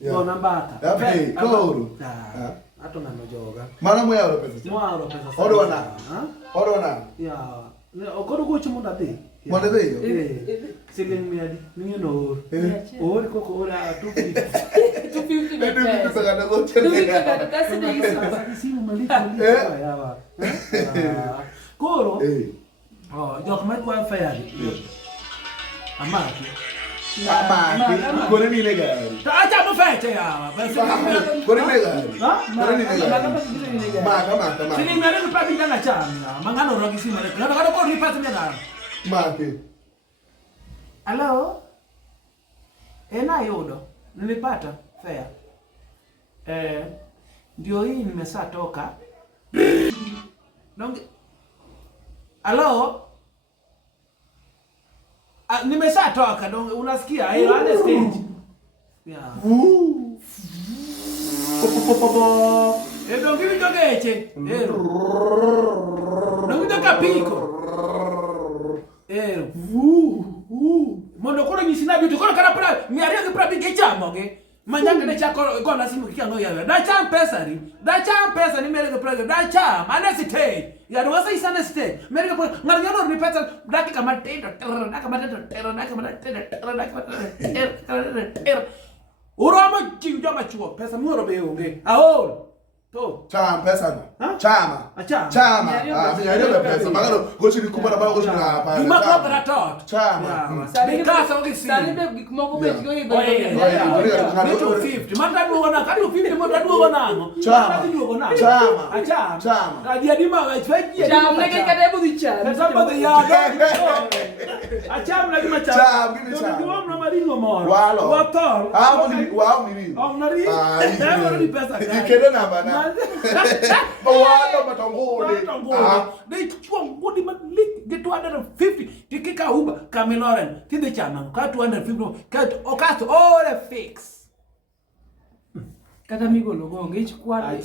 Go nambata. Yapi, koro. Ato nano joga. Mana mo euro pesa. Mo euro pesa. Odo na. Odo na. Ya. Okoro gocho mo dati. Mo dati yo. Siling miadi. Ninyo no. Or ko ko ora 250. 250 Edu pesa kana gocho. 250 kada kasi na isa. Sino mali ya ba. Koro. Oh, jok mai kwa fayari. Amaki. Kone ni nega. Acha mo fete ya. Kone nega. Ha? Kone ni nega. Maka. Sini ngare ko pabi dana chama. Mangano rogi sima le. Ngano ko ripata mena. Maki. Hello? Ena yodo. Nilipata fair. Ndio hii nimesatoka. Nonge. Hello? Nimeshatoka ndo unasikia hiyo on stage. Yeah. Ndo ngivi jogeche. Ndo ngivi kapiko. Mondo kono nyisina bitu kono kana pra mi aria ke pra bige chamo ge. Manyanga ne chako kona simu kikango ya. Da cham pesa ni mere ke pra da cham anesite. Ya do wasa isana site. Mere ke ngar nyalo ni pesa dakika matendo Urama chinja machuo pesa muoro be onge. Aol. To. Chama pesa na. Chama. Chama. Minyario pesa. Magano gochi ni kubwa na bago gochi na hapa. Duma ko para tot. Chama. Bikasa onge si. Sari be gikmoko be jogi be. 250. Manda duona kadi 50 manda duona ngo. Chama. Chama. Kadi adima wa chweji. Chama nege kada bu dicha. Pesa ba ya. Acham lagi macam. Chama, give me chama. Ndio mna maringo moro. Walo. Wator. Wow ni. Nari. Ndio ni pesa. Ikede na bana. Walo matongole. They chuang body man get 250. Tikika uba Cameloren. Tinde chama. Ka 250. Ka okato all fix. Kata migo logo ngichkwani.